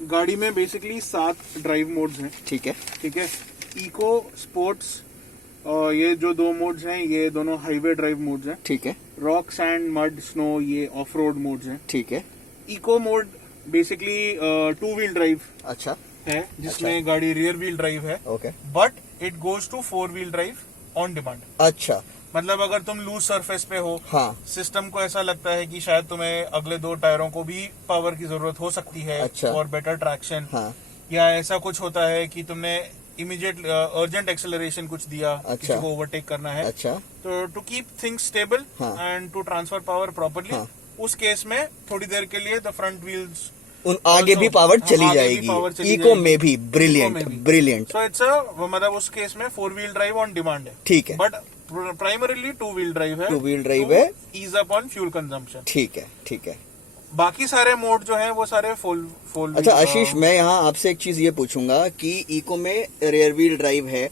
गाड़ी में basically 7 drive modes हैं। ठीक है। ठीक है। इको, स्पोर्ट्स, ये जो 2 मोड्स हैं ये दोनों हाईवे ड्राइव मोड्स हैं। ठीक है। रॉक, सैंड, मड, स्नो ये ऑफ रोड मोड्स हैं। ठीक है। Eco mode basically 2 wheel drive अच्छा है, जिसमें गाड़ी रियर व्हील ड्राइव है। Okay. But it goes to 4 wheel drive on demand. अच्छा। मतलब अगर तुम लूज सरफेस पे हो, हाँ। सिस्टम को ऐसा लगता है कि शायद तुम्हें अगले 2 टायरों को भी पावर की जरूरत हो सकती है। अच्छा। और बेटर ट्रैक्शन। हाँ। या ऐसा कुछ होता है कि तुमने इमीडिएट अर्जेंट एक्सेलरेशन कुछ दिया। अच्छा। किसी को ओवरटेक करना है। अच्छा। तो to keep things stable and to transfer power properly, उस केस में थोड़ी देर के लिए द फ्रंट व्हील्स आगे भी पावर चली जाएगी। इको में भी ब्रिलियंट ब्रिलियंट। सो इट्स मतलब उस केस में 4 व्हील ड्राइव ऑन डिमांड है। ठीक है। बट प्राइमरीली 2 व्हील ड्राइव है। 2 व्हील ड्राइव है। Ease up on fuel consumption. ठीक है। ठीक है। बाकी सारे मोड जो है वो सारे फुल। अच्छा आशीष, मैं यहाँ आपसे एक चीज ये पूछूंगा कि इको में रियर व्हील ड्राइव है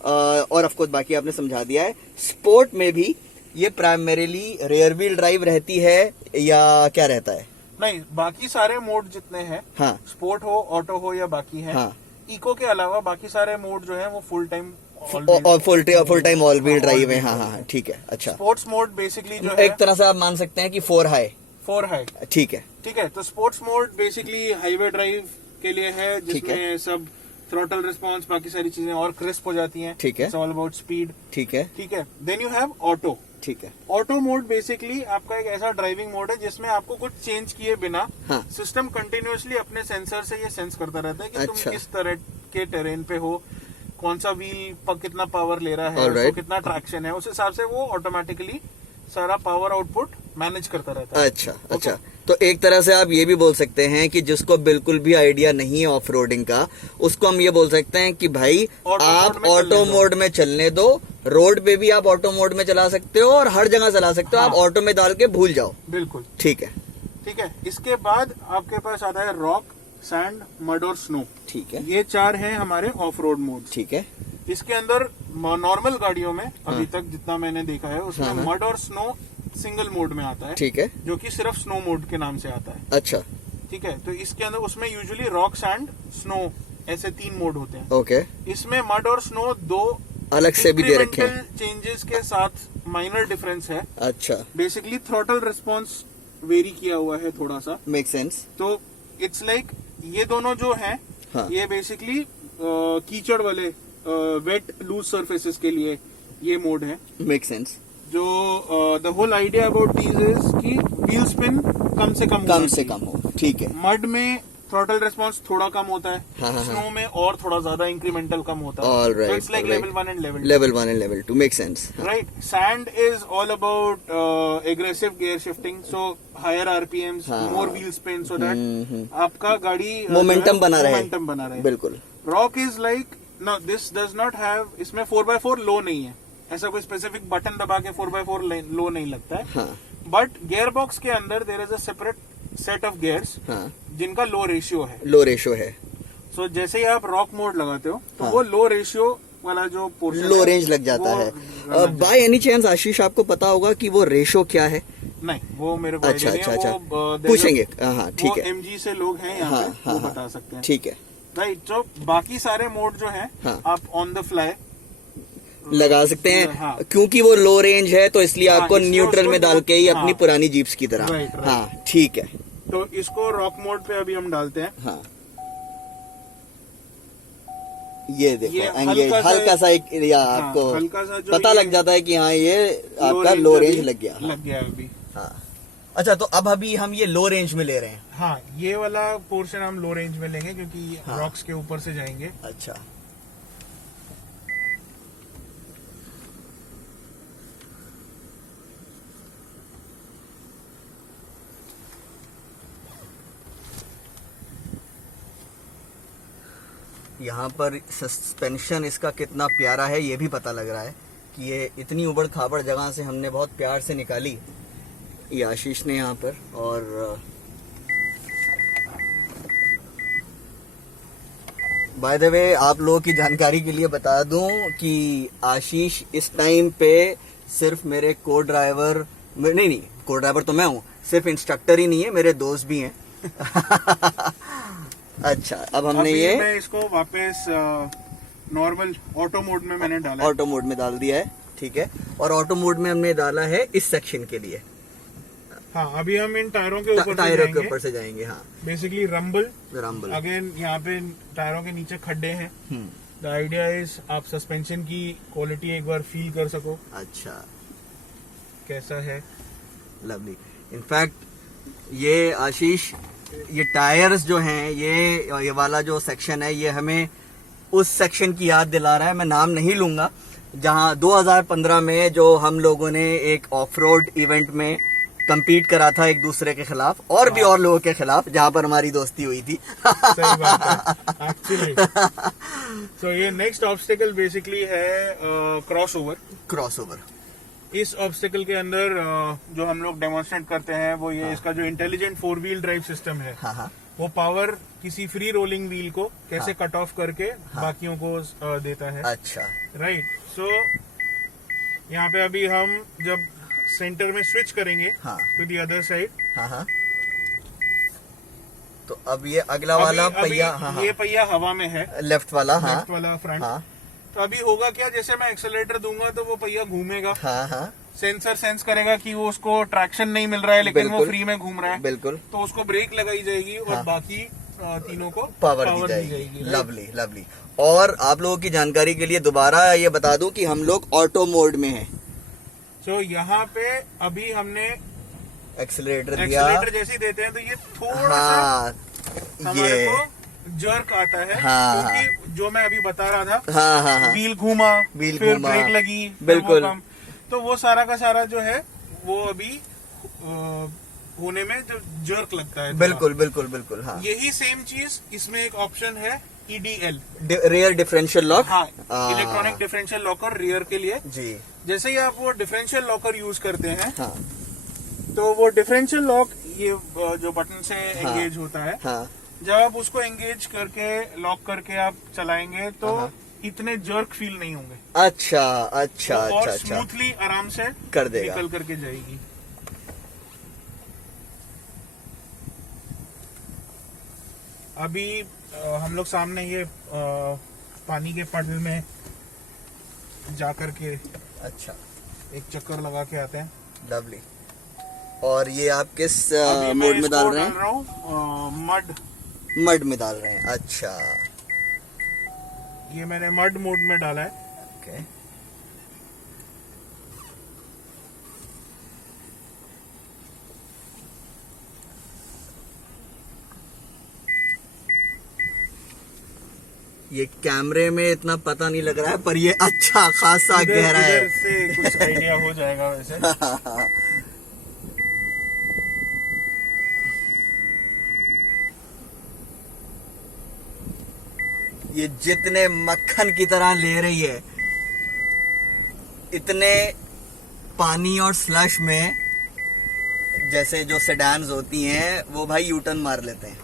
और ऑफ कोर्स बाकी आपने समझा दिया है। स्पोर्ट में भी ये प्राइमरीली रियर व्हील ड्राइव रहती है या क्या रहता है? नहीं, बाकी सारे मोड जितने हैं, हाँ। स्पोर्ट हो, ऑटो हो या बाकी है, हाँ। इको के अलावा बाकी सारे मोड जो है वो फुल टाइम और full time all wheel drive है। हाँ हाँ ठीक है। अच्छा। स्पोर्ट्स मोड बेसिकली जो है एक तरह से आप मान सकते हैं कि 4 हाई। ठीक है। ठीक है। तो sports mode basically highway drive के लिए है, जिसमें सब थ्रोटल रिस्पॉन्स बाकी सारी चीजें और क्रिस्प हो जाती हैं। ठीक है। It's all about speed. ठीक है। ठीक है। Then you have auto. ठीक है। ऑटो मोड बेसिकली आपका एक ऐसा ड्राइविंग मोड है जिसमें आपको कुछ चेंज किए बिना हाँ। सिस्टम कंटिन्यूअसली अपने सेंसर से ये सेंस करता रहता है कि अच्छा। तुम किस तरह के टेरेन पे हो, कौन सा व्हील कितना पावर ले रहा है, Alright. उसको कितना ट्रैक्शन है, उस हिसाब से वो ऑटोमेटिकली सारा पावर आउटपुट मैनेज करता रहता है। अच्छा। अच्छा। तो एक तरह से आप ये भी बोल सकते हैं कि जिसको बिल्कुल भी आइडिया नहीं है ऑफ रोडिंग का, उसको हम ये बोल सकते हैं कि भाई आप ऑटो मोड में चलने दो। रोड पे भी आप ऑटो मोड में चला सकते हो और हर जगह चला सकते हो। हाँ। आप ऑटो में डाल के भूल जाओ। बिल्कुल ठीक है। ठीक है। इसके बाद आपके पास आता है रॉक, सैंड, मड और स्नो। ठीक है। ये 4 हैं हमारे ऑफ रोड मोड। ठीक है। इसके अंदर नॉर्मल गाड़ियों में अभी तक जितना मैंने देखा है उसमें हाँ। मड और स्नो सिंगल मोड में आता है। ठीक है। जो कि सिर्फ स्नो मोड के नाम से आता है। अच्छा। ठीक है। तो इसके अंदर उसमें यूजुअली रॉक, सैंड, स्नो ऐसे 3 मोड होते हैं। ओके। इसमें मड और स्नो 2 अलग से भी दे रखे हैं। चेंजेस के साथ माइनर डिफरेंस है। अच्छा। बेसिकली थ्रोटल रिस्पॉन्स वेरी किया हुआ है थोड़ा सा। Make sense. तो इट्स लाइक ये दोनों जो हैं, हाँ। ये बेसिकली कीचड़ वाले वेट लूज सरफेसेस के लिए ये मोड है। Make sense. जो the whole idea about these is कि व्हील स्पिन कम से कम हो। ठीक है। मड में थ्रोटल रिस्पॉन्स थोड़ा कम होता है। हाँ, हाँ, स्नो में और थोड़ा ज्यादा इंक्रीमेंटल कम होता है। All right, it's like all right. Level 1 and level 1 and level 2 make sense. Right. Sand is all about aggressive gear shifting, so higher RPMs, हाँ। More wheel spin, so that आपका गाड़ी momentum बना रहे। बिल्कुल। Rock is like no, this does not have, इसमें 4x4 लो नहीं है। ऐसा कोई स्पेसिफिक बटन दबा के 4x4 लो नहीं लगता है। हाँ। बट गियर बॉक्स के अंदर there is a separate set of gears जिनका लो रेशियो है। सो जैसे ही आप रॉक मोड लगाते हो तो वो लो रेशियो वाला जो पोर्शन लो रेंज लग जाता है। बाय एनी चांस आशीष आपको पता होगा कि वो रेशो क्या है? नहीं, वो मेरे को अच्छा आइडिया नहीं है। अच्छा पूछेंगे। हाँ ठीक है। एमजी से लोग हैं यहाँ पे, वो बता सकते हैं। ठीक है। राइट। तो बाकी सारे मोड जो हैं आप ऑन द फ्लाई लगा सकते हैं। हाँ। क्योंकि वो लो रेंज है तो इसलिए हाँ, आपको इसलिए न्यूट्रल उसको में डाल के ही हाँ। अपनी पुरानी जीप्स की तरह। Right, right. हाँ ठीक है। तो इसको रॉक मोड पे अभी हम डालते हैं। हाँ। ये देखो ये एंगेज हल्का सा एक या आपको हल्का सा जो पता ये लग जाता है कि हाँ ये आपका लो रेंज लग गया। लग गया अभी। हाँ। अच्छा, तो अब अभी हम ये लो रेंज में ले रहे हैं। हाँ, ये वाला पोर्शन हम लो रेंज में लेंगे क्योंकि हाँ। रॉक्स के ऊपर से जाएंगे। अच्छा। यहाँ पर सस्पेंशन इसका कितना प्यारा है ये भी पता लग रहा है कि ये इतनी उबड़ खाबड़ जगह से हमने बहुत प्यार से निकाली ये आशीष ने यहाँ पर। और बाय द वे आप लोगों की जानकारी के लिए बता दूं कि आशीष इस टाइम पे सिर्फ मेरे को ड्राइवर नहीं को ड्राइवर तो मैं हूँ, सिर्फ इंस्ट्रक्टर ही नहीं है, मेरे दोस्त भी हैं। अच्छा, अब हमने अभी ये मैं इसको वापस नॉर्मल ऑटो मोड में मैंने डाला है। ऑटो मोड में डाल दिया है, ठीक है। और ऑटो मोड में हमने डाला है इस सेक्शन के लिए। हाँ, अभी हम इन टायरों के ऊपर टायरों के ऊपर से जाएंगे। हाँ, बेसिकली रंबल रंबल। अगेन यहाँ पे टायरों के नीचे खड्डे हैं। द आइडिया इज आप सस्पेंशन की क्वालिटी एक बार फील कर सको। अच्छा, कैसा है। लवली। इनफैक्ट ये आशीष, ये टायर्स जो हैं, ये वाला जो सेक्शन है, ये हमें उस सेक्शन की याद दिला रहा है। मैं नाम नहीं लूंगा, जहां 2015 में जो हम लोगों ने एक ऑफ रोड इवेंट में compete करा था एक दूसरे के खिलाफ, और भी और लोगों के खिलाफ, जहां पर हमारी दोस्ती हुई थी। सही बात है एक्चुअली। तो ये नेक्स्ट ऑब्स्टिकल बेसिकली है क्रॉस ओवर। इस ऑब्स्टिकल के अंदर जो हम लोग डेमोन्स्ट्रेट करते हैं वो ये इसका जो इंटेलिजेंट 4 व्हील ड्राइव सिस्टम है, वो पावर किसी फ्री रोलिंग व्हील को कैसे कट ऑफ करके बाकियों को देता है। अच्छा, राइट। सो यहाँ पे अभी हम जब सेंटर में स्विच करेंगे टू द अदर साइड, तो अब ये अगला वाला पहिया, ये पहिया हवा में है, लेफ्ट वाला, लेफ्ट वाला फ्रंट। तो अभी होगा क्या, जैसे मैं एक्सेलेरेटर दूंगा तो वो पहिया घूमेगा। सेंसर सेंस करेगा कि वो उसको ट्रैक्शन नहीं मिल रहा है, लेकिन वो फ्री में घूम रहा है। बिल्कुल। तो उसको ब्रेक लगाई जाएगी और बाकी तीनों को पावर दी जाएगी। लवली। और आप लोगों की जानकारी के लिए दोबारा ये बता दूं कि हम लोग ऑटो मोड में हैं। तो यहाँ पे अभी हमने एक्सेलेरेटर दिया, जैसे ही देते हैं तो ये थोड़ा सा हमारे को जर्क आता है, क्योंकि जो मैं अभी बता रहा था, व्हील घूमा, फिर ब्रेक लगी, बिल्कुल। तो वो सारा का सारा जो है वो अभी होने में जो जर्क लगता है। बिल्कुल। हाँ, यही सेम चीज इसमें एक ऑप्शन है EDL, रियर डिफरेंशियल लॉक। हाँ, इलेक्ट्रॉनिक डिफरेंशियल लॉकर रियर के लिए जी। जैसे ही आप वो डिफरेंशियल लॉकर यूज करते हैं, तो वो डिफरेंशियल लॉक ये जो बटन से एंगेज होता है, जब आप उसको एंगेज करके लॉक करके आप चलाएंगे तो इतने जर्क फील नहीं होंगे। अच्छा। और स्मूथली आराम से कर देगा, निकल करके जाएगी। अभी हम लोग सामने ये पानी के पड़ल में जा करके अच्छा एक चक्कर लगा के आते हैं। लवली। और ये आप किस मोड में डाल रहे हैं? मड में डाल रहे हैं। अच्छा, ये मैंने मड मोड में डाला है। ओके। ये कैमरे में इतना पता नहीं लग रहा है, पर ये अच्छा खासा गहरा है। इधर से कुछ आइडिया हो जाएगा वैसे। ये जितने मक्खन की तरह ले रही है, इतने पानी और स्लश में, जैसे जो सेडान्स होती हैं वो भाई यूटर्न मार लेते हैं।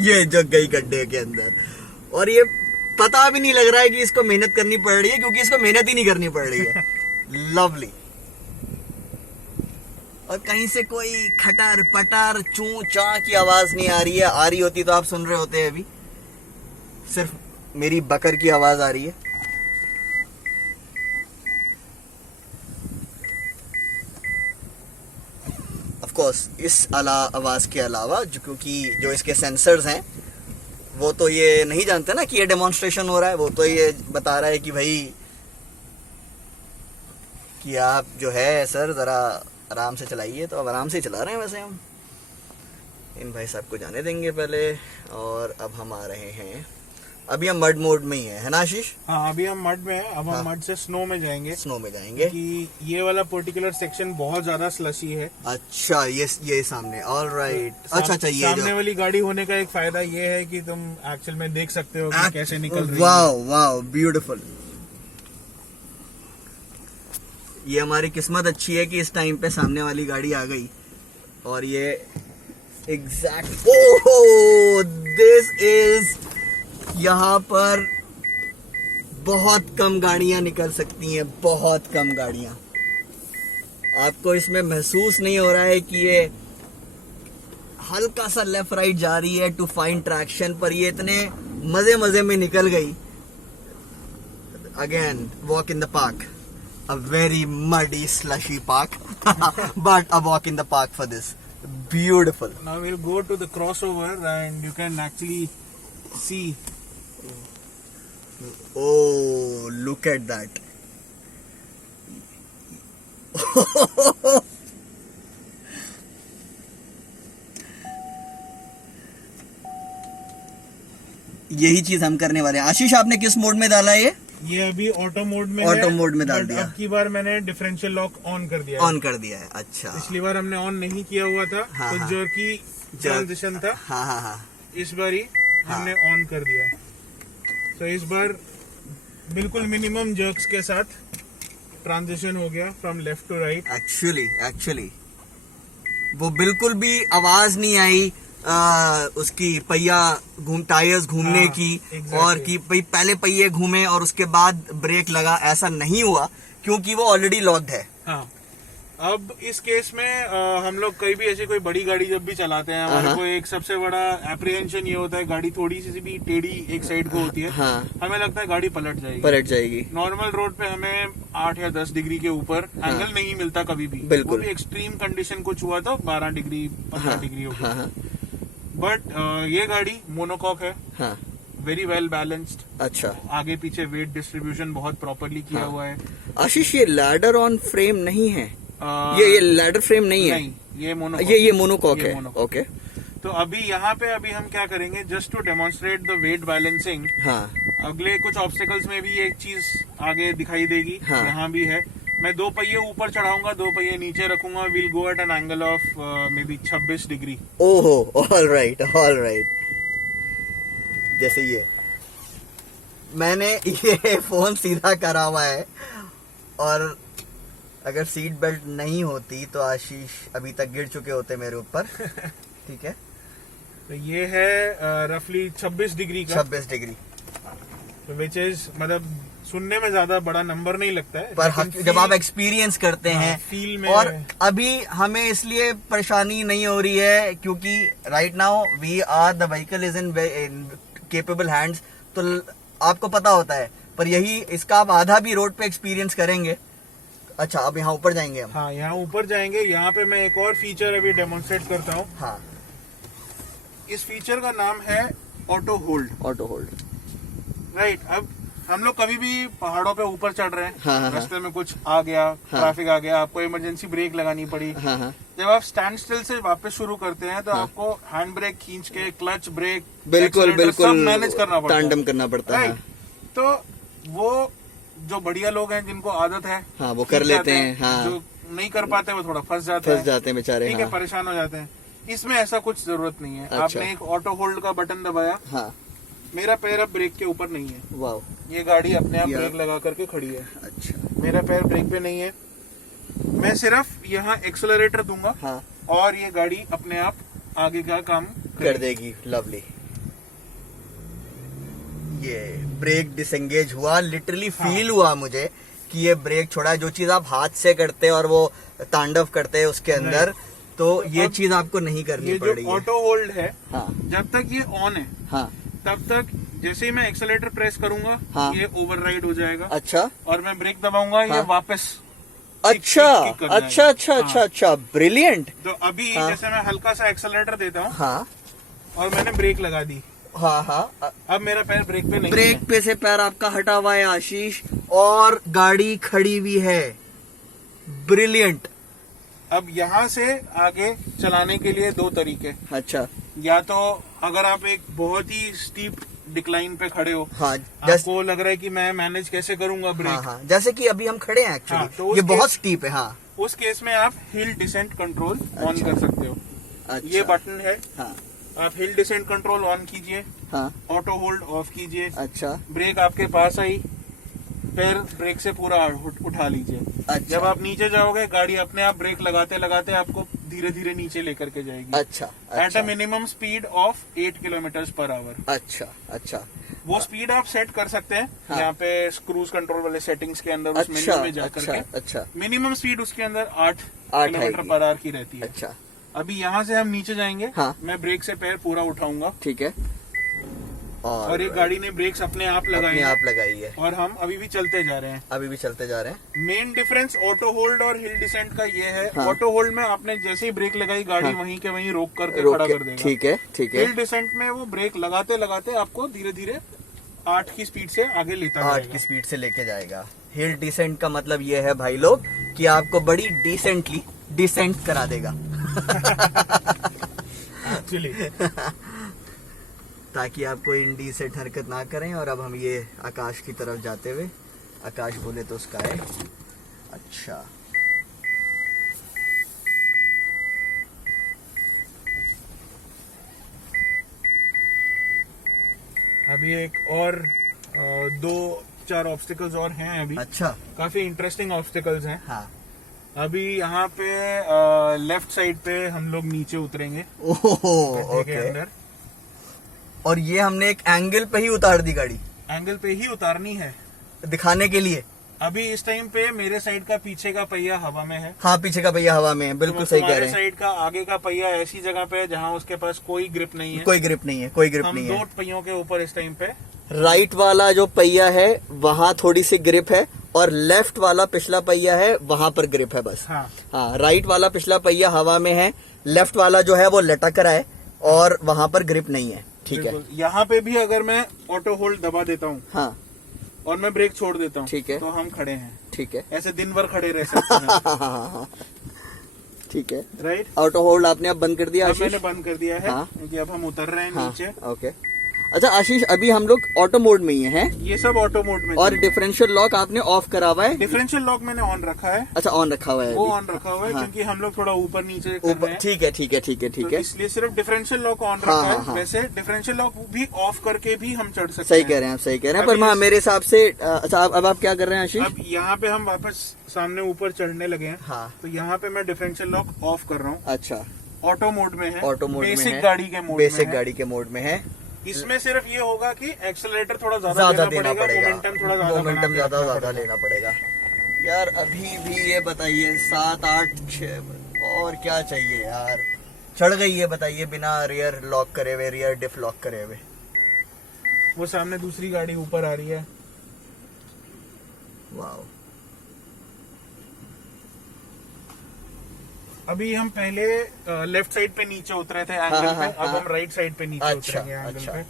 ये जो गई गड्ढे के अंदर, और ये पता भी नहीं लग रहा है कि इसको मेहनत करनी पड़ रही है, क्योंकि इसको मेहनत ही नहीं करनी पड़ रही है। लवली। और कहीं से कोई खटर पटर चू चा की आवाज नहीं आ रही है। आ रही होती तो आप सुन रहे होते हैं, अभी सिर्फ मेरी बकर की आवाज आ रही है। ऑफ कोर्स इस आवाज के अलावा, क्योंकि जो इसके सेंसर्स हैं वो तो ये नहीं जानते ना कि ये डेमोन्स्ट्रेशन हो रहा है, वो तो ये बता रहा है कि भाई कि आप जो है सर जरा आराम से चलाइए। तो अब आराम से चला रहे हैं वैसे हम। इन भाई साहब को जाने देंगे पहले। और अब हम आ रहे हैं, अभी हम मड मोड में ही है ना आशीष? हाँ, अभी हम मड में हैं। अब हम मड से स्नो में जाएंगे। कि ये वाला पर्टिकुलर सेक्शन बहुत ज्यादा स्लशी है। अच्छा, ये सामने। ऑलराइट। अच्छा, ये सामने वाली गाड़ी होने का एक फायदा ये है कि तुम एक्चुअल में देख सकते हो कि कैसे निकल रही है। वाह, ब्यूटीफुल। ये हमारी किस्मत अच्छी है कि इस टाइम पे सामने वाली गाड़ी आ गई। और ये एग्जैक्ट, ओह दिस इज, यहाँ पर बहुत कम गाड़ियां निकल सकती हैं, बहुत कम गाड़ियां। आपको इसमें महसूस नहीं हो रहा है कि ये हल्का सा लेफ्ट राइट जा रही है टू फाइंड ट्रैक्शन, पर ये इतने मजे में निकल गई. Again walk in the park, a very muddy slushy park but a walk in the park for this. Beautiful. Now we'll go to the crossover and you can actually see. Oh, look at that. यही चीज हम करने वाले हैं. आशीष, आपने किस mode में डाला है ये अभी ऑटो मोड में ऑटो मोड में डाल दिया. अब की बार मैंने डिफरेंशियल लॉक ऑन कर दिया है. ऑन कर दिया है. अच्छा. पिछली बार हमने ऑन नहीं किया हुआ था. हाँ, तो हाँ. जर्की ट्रांजिशन था. हाँ हाँ हाँ. इस बार ही हमने ऑन कर दिया है. तो इस बार बिल्कुल मिनिमम जर्क्स के साथ ट्रांजिशन हो गया from left to right. Actually वो बिल्कुल भी आवाज नहीं आई उसकी पहिया टायर्स घूमने हाँ, की. exactly. और कि पहले पहिए घूमे और उसके बाद ब्रेक लगा, ऐसा नहीं हुआ क्योंकि वो ऑलरेडी लॉक्ड है. हाँ. अब इस केस में हम लोग कहीं भी ऐसी कोई बड़ी गाड़ी जब भी चलाते हैं, हमारे को एक सबसे बड़ा एप्रीहेंशन ये होता है, गाड़ी थोड़ी सी भी टेढ़ी एक साइड को होती है. हाँ. हमें लगता है गाड़ी पलट जाएगी. नॉर्मल रोड पे हमें 8 या 10 डिग्री के ऊपर एंगल नहीं मिलता कभी भी. बिल्कुल. वो भी एक्सट्रीम कंडीशन कुछ हुआ तो 12 डिग्री 15 डिग्री हो गया. बट ये गाड़ी मोनोकॉक है. हाँ. Very well balanced. अच्छा. आगे पीछे वेट डिस्ट्रीब्यूशन बहुत प्रॉपरली किया हुआ है. आशीष, ये लैडर ऑन फ्रेम नहीं है. ये लैडर फ्रेम नहीं है. ये मोनोकॉक है. ओके. तो अभी यहाँ पे हम क्या करेंगे, just to demonstrate the weight balancing. हाँ. अगले कुछ ऑब्स्टिकल्स में भी एक चीज आगे दिखाई देगी. हाँ. यहाँ भी है. मैं 2 पहिए ऊपर चढ़ाऊंगा, 2 पहिए नीचे रखूंगा. Will go at an angle of may be 26 degree. ओहो, ऑल राइट. जैसे ये मैंने ये फोन सीधा करा हुआ है, और अगर सीट बेल्ट नहीं होती तो आशीष अभी तक गिर चुके होते मेरे ऊपर. ठीक है. तो ये है रफली 26 डिग्री का. 26 डिग्री, विच इज मतलब सुनने में ज्यादा बड़ा नंबर नहीं लगता है, पर जब आप एक्सपीरियंस करते हैं फील में. और अभी हमें इसलिए परेशानी नहीं हो रही है क्योंकि right now we are the vehicle is in capable hands. तो आपको पता होता है, पर यही इसका आप आधा भी रोड पे एक्सपीरियंस करेंगे. अच्छा, अब यहाँ ऊपर जाएंगे हम. हाँ, यहाँ ऊपर जाएंगे. यहाँ पे मैं एक और फीचर अभी डेमोन्स्ट्रेट करता हूँ. हाँ. इस फीचर का नाम है ऑटो होल्ड. राइट. अब हम लोग कभी भी पहाड़ों पे ऊपर चढ़ रहे हैं. हाँ. रास्ते में कुछ आ गया. हाँ. ट्रैफिक आ गया, आपको इमरजेंसी ब्रेक लगानी पड़ी. हाँ. जब आप स्टैंड स्टिल से वापस शुरू करते हैं तो आपको हैंड ब्रेक खींच के क्लच ब्रेक बिल्कुल सब मैनेज करना पड़ता है. तांडम करना पड़ता है. तो वो जो बढ़िया लोग हैं जिनको आदत है, हाँ, वो कर लेते हैं. हाँ. जो नहीं कर पाते वो थोड़ा फंस जाते हैं बेचारे. ठीक है, परेशान हो जाते हैं. इसमें ऐसा कुछ जरूरत नहीं है. अच्छा. आपने एक ऑटो होल्ड का बटन दबाया. हाँ. मेरा पैर अब ब्रेक के ऊपर नहीं है. वाह. ये गाड़ी अपने आप ब्रेक लगा करके खड़ी है. अच्छा. मेरा पैर ब्रेक पे नहीं है. मैं सिर्फ यहाँ एक्सेलरेटर दूंगा. हाँ. और ये गाड़ी अपने आप आगे का काम कर देगी. लवली. ये ब्रेक डिसएंगेज हुआ, लिटरली फील हुआ मुझे कि ये ब्रेक छोड़ा. जो चीज आप हाथ से करते हैं और वो तांडव करते हैं उसके अंदर, तो ये चीज आपको नहीं करनी पड़ रही है. ऑटो होल्ड है. हाँ. जब तक ये ऑन है, हाँ, तब तक जैसे ही मैं एक्सेलरेटर प्रेस करूंगा, हाँ, ये ओवरराइड हो जाएगा. अच्छा. और मैं ब्रेक दबाऊंगा, हाँ, ये वापस अच्छा. ब्रिलियंट. तो अभी हाँ, जैसे मैं हल्का सा एक्सेलरेटर देता हूँ. हाँ. और मैंने ब्रेक लगा दी. हाँ. अब मेरा पैर ब्रेक पे नहीं ब्रेक है. पे से पैर आपका हटा हुआ है आशीष, और गाड़ी खड़ी हुई है. ब्रिलियंट. अब यहाँ से आगे चलाने के लिए 2 तरीके. अच्छा. या तो अगर आप एक बहुत ही स्टीप डिक्लाइन पे खड़े हो, हाँ, आपको लग रहा है कि मैं मैनेज कैसे करूंगा ब्रेक. हाँ, जैसे कि अभी हम खड़े हैं एक्चुअली. हाँ, तो ये बहुत स्टीप है. हाँ. उस केस में आप हिल डिसेंट कंट्रोल ऑन कर सकते हो. अच्छा. ये बटन है. हाँ. आप हिल डिसेंट कंट्रोल ऑन कीजिए. हाँ. ऑटो होल्ड ऑफ कीजिए. अच्छा. ब्रेक आपके पास आई, पैर ब्रेक से पूरा उठा लीजिए. अच्छा. जब आप नीचे जाओगे, गाड़ी अपने आप ब्रेक लगाते लगाते आपको धीरे धीरे नीचे लेकर के जाएगी. अच्छा. At a minimum speed of 8 kilometre per hour. अच्छा. वो स्पीड आप सेट कर सकते हैं. हाँ. यहाँ पे क्रूज कंट्रोल वाले सेटिंग्स के अंदर उस मेन्यू में जाकर के अच्छा. मिनिमम स्पीड उसके अंदर 8 8 किलोमीटर पर आवर की रहती है. अच्छा. अभी यहाँ से हम नीचे जाएंगे। हाँ। मैं ब्रेक से पैर पूरा उठाऊंगा। ठीक है। और ये गाड़ी ने ब्रेक्स अपने आप लगाई है और हम अभी भी चलते जा रहे हैं। मेन डिफरेंस ऑटो होल्ड और हिल डिसेंट का ये है। हाँ। ऑटो होल्ड में आपने जैसे ही ब्रेक लगाई गाड़ी वहीं के वहीं रोक करके खड़ा कर देगा। ठीक है। हिल डिसेंट में वो ब्रेक लगाते लगाते आपको धीरे धीरे 8 की स्पीड से आगे लेता जाएगा। 8 की स्पीड से लेके जाएगा। हिल डिसेंट का मतलब ये है भाई लोग कि आपको बड़ी डिसेंटली डिसेंट करा देगा। एक्चुअली ताकि आप कोई इंडिसेंट हरकत ना करें। और अब हम ये आकाश की तरफ जाते हुए, आकाश बोले तो स्काई। अच्छा, अभी एक और 2-4 ऑब्स्टिकल्स और हैं अभी। अच्छा, काफी इंटरेस्टिंग ऑब्स्टिकल्स हैं। हाँ। अभी यहाँ पे लेफ्ट साइड पे हम लोग नीचे उतरेंगे ओह, के अंदर। और ये हमने एक एंगल पे ही उतार दी गाड़ी, एंगल पे ही उतारनी है दिखाने के लिए। अभी इस टाइम पे मेरे साइड का पीछे का पहिया हवा में है। हाँ, पीछे का पहिया हवा में है, बिल्कुल सही कह रहे हैं। साइड का आगे का पहिया ऐसी जगह पे है जहाँ उसके पास कोई ग्रिप नहीं है। कोई ग्रिप नहीं है। हम 2 पहियों के ऊपर इस टाइम पे। राइट वाला जो पहिया है वहाँ थोड़ी सी ग्रिप है और लेफ्ट वाला पिछला पहिया है वहाँ पर ग्रिप है बस। हाँ, राइट वाला पिछला पहिया हवा में है, लेफ्ट वाला जो है वो लटक रहा है और वहाँ पर ग्रिप नहीं है। ठीक है। यहाँ पे भी अगर मैं ऑटो होल्ड दबा देता हूँ, हाँ, और मैं ब्रेक छोड़ देता हूँ, ठीक है, तो हम खड़े हैं। ठीक है। ऐसे दिन भर खड़े रह सकते हैं। ठीक है, राइट। ऑटो होल्ड आपने अब बंद कर दिया? अब मैंने बंद कर दिया है। हाँ। क्योंकि अब हम उतर रहे हैं नीचे। ओके। अच्छा आशीष, अभी हम लोग ऑटो मोड में ही हैं। ये सब ऑटो मोड में। और डिफरेंशियल लॉक आपने ऑफ करा हुआ है? डिफरेंशियल लॉक मैंने ऑन रखा है। अच्छा, ऑन रखा हुआ है। वो ऑन रखा हुआ है क्योंकि हम लोग थोड़ा ऊपर नीचे कर रहे हैं। ठीक है, ठीक है, ठीक है, ठीक है। इसलिए सिर्फ डिफरेंशियल लॉक ऑन रखा है। वैसे डिफरेंशियल लॉक भी ऑफ करके भी हम चढ़ सकते हैं। सही कह रहे हैं आप, सही कह रहे हैं। पर हाँ, मेरे हिसाब से अच्छा, अब आप क्या कर रहे हैं आशीष? अब यहाँ पे हम वापस सामने ऊपर चढ़ने लगे हैं। हाँ। तो यहाँ पे मैं डिफरेंशियल लॉक ऑफ कर रहा हूँ। अच्छा, ऑटो मोड में है। ऑटो मोड में है। बेसिक गाड़ी के मोड में है। बेसिक गाड़ी के मोड में है। इसमें सिर्फ ये होगा कि एक्सेलरेटर थोड़ा ज्यादा देना पड़ेगा। मोमेंटम ज्यादा लेना पड़ेगा। यार अभी भी ये बताइए 7, 8, 6 और क्या चाहिए यार? चढ़ गई है, बताइए, बिना रियर लॉक करे हुए, रियर डिफ लॉक करे हुए। वो सामने दूसरी गाड़ी ऊपर आ रही है। वाओ। अभी हम पहले लेफ्ट साइड पे नीचे उतरे थे एंगल पे। अब हम राइट साइड पे नीचे उतरेंगे एंगल पे।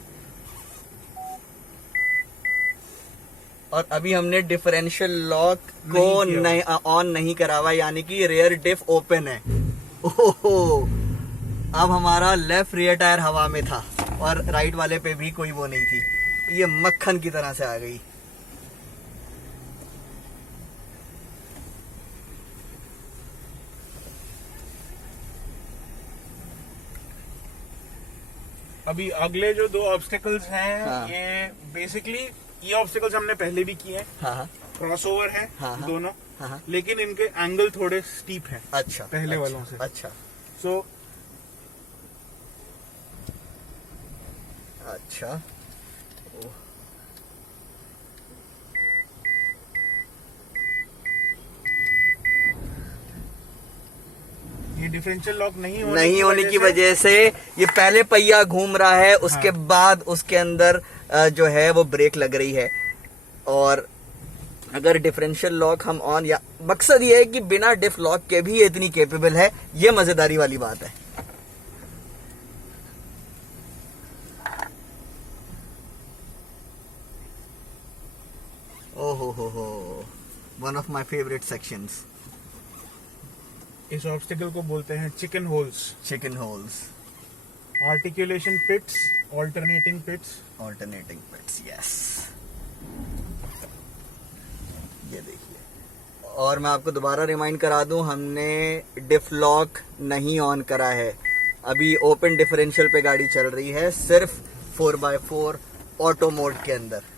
और अभी हमने डिफरेंशियल लॉक को ऑन नहीं करा हुआ, यानी कि रियर डिफ ओपन है। ओहो, अब हमारा लेफ्ट रियर टायर हवा में था और राइट वाले पे भी कोई वो नहीं थी। ये मक्खन की तरह से आ गई। अभी अगले जो 2 ऑब्स्टिकल्स हैं, हाँ। ये बेसिकली ये ऑब्स्टिकल्स हमने पहले भी किए हैं। हाँ, क्रॉसओवर है। हाँ, दोनों। हाँ। लेकिन इनके एंगल थोड़े स्टीप हैं। अच्छा, पहले वालों से। अच्छा, सो अच्छा। ये डिफरेंशियल लॉक नहीं होने की वजह से ये पहले पहिया घूम रहा है, उसके बाद उसके अंदर जो है वो ब्रेक लग रही है। और अगर डिफरेंशियल लॉक हम ऑन, या मकसद ये है कि बिना डिफ लॉक के भी ये इतनी कैपेबल है, ये मजेदारी वाली बात है। ओहो हो, one of my favourite sections. इस ऑब्स्टिकल को बोलते हैं chicken holes. Chicken holes, articulation pits, alternating pits. Alternating pits, yes. ये देखिए, और मैं आपको दोबारा रिमाइंड करा दूं, हमने डिफ लॉक नहीं ऑन करा है। अभी ओपन डिफरेंशियल पे गाड़ी चल रही है, सिर्फ 4x4 ऑटो मोड के अंदर।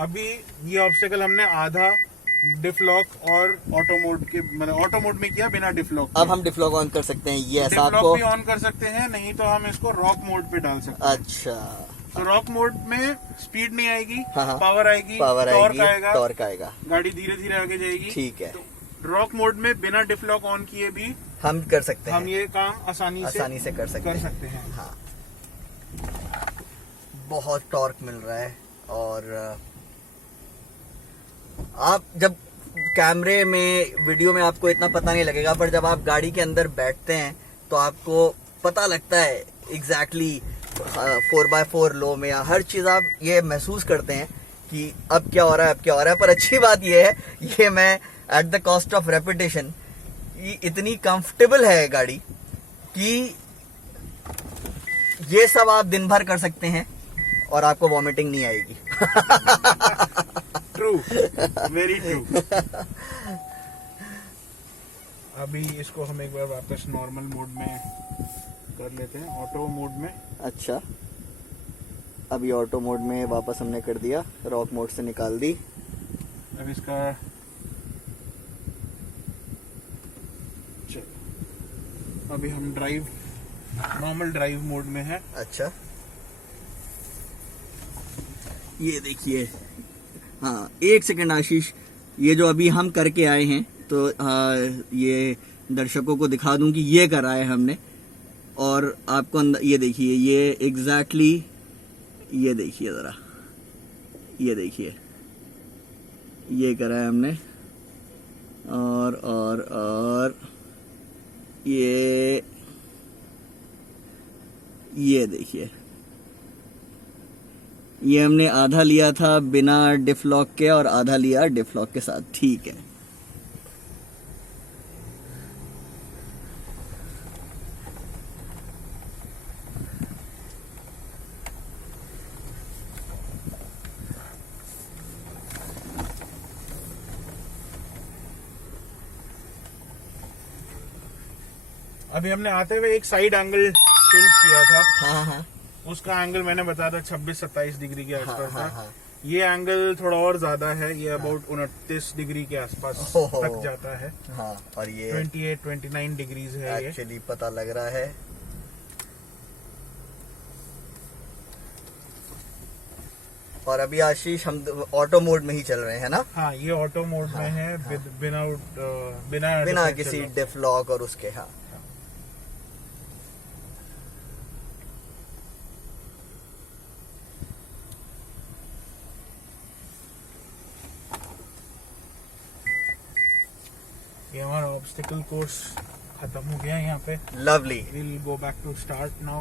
अभी ये ऑब्स्टिकल हमने आधा डिफ लॉक और ऑटो मोड के, मतलब ऑटो मोड में किया बिना डिफ लॉक। अब हम डिफ लॉक ऑन कर सकते हैं, ये ऐसा डिफ आपको लॉक भी ऑन कर सकते हैं, नहीं तो हम इसको रॉक मोड पे डाल सकते हैं। अच्छा, तो रॉक मोड में स्पीड नहीं आएगी, हाँ, पावर आएगी, टॉर्क आएगा, गाड़ी धीरे धीरे आगे जाएगी। ठीक है। रॉक मोड में बिना डिफ लॉक ऑन किए भी हम कर सकते हैं, हम ये काम आसानी से कर सकते हैं। हाँ, बहुत टॉर्क मिल रहा है। और आप जब कैमरे में, वीडियो में आपको इतना पता नहीं लगेगा, पर जब आप गाड़ी के अंदर बैठते हैं तो आपको पता लगता है एग्जैक्टली 4x4 लो में, या हर चीज आप ये महसूस करते हैं कि अब क्या हो रहा है। पर अच्छी बात ये है, ये मैं at the cost of reputation, इतनी कंफर्टेबल है गाड़ी कि ये सब आप दिन भर कर सकते हैं और आपको वॉमिटिंग नहीं आएगी। True, very true. अभी इसको हम एक बार वापस नॉर्मल मोड में कर लेते हैं, ऑटो मोड में। अच्छा, अभी ऑटो मोड में वापस हमने कर दिया, रॉक मोड से निकाल दी। अब इसका अभी हम नॉर्मल ड्राइव मोड में है। अच्छा, ये देखिए। हाँ, एक सेकंड आशीष, ये जो अभी हम करके आए हैं, तो ये दर्शकों को दिखा दूं कि ये करा है हमने, और आपको ये देखिए, ये एग्जैक्टली, ये देखिए जरा, ये देखिए, ये करा है हमने। और ये देखिए, ये हमने आधा लिया था बिना डिफ लॉक के और आधा लिया डिफ लॉक के साथ। ठीक है। अभी हमने आते हुए एक साइड एंगल टिल्ट किया था। हाँ। उसका एंगल मैंने बताया था 26-27 डिग्री के आसपास था। हाँ। ये एंगल थोड़ा और ज्यादा है, ये अबाउट 29 डिग्री के आसपास तक जाता है। हाँ, और ये 28-29 डिग्रीज है। एक्चुअली पता लग रहा है। और अभी आशीष हम ऑटो मोड में ही चल रहे हैं ना? हाँ, ये ऑटो मोड में है, बिना किसी डिफ लॉक और उसके। हाँ, ये हमारा ऑब्स्टिकल कोर्स खत्म हो गया यहाँ पे। Lovely. We'll go back to start now.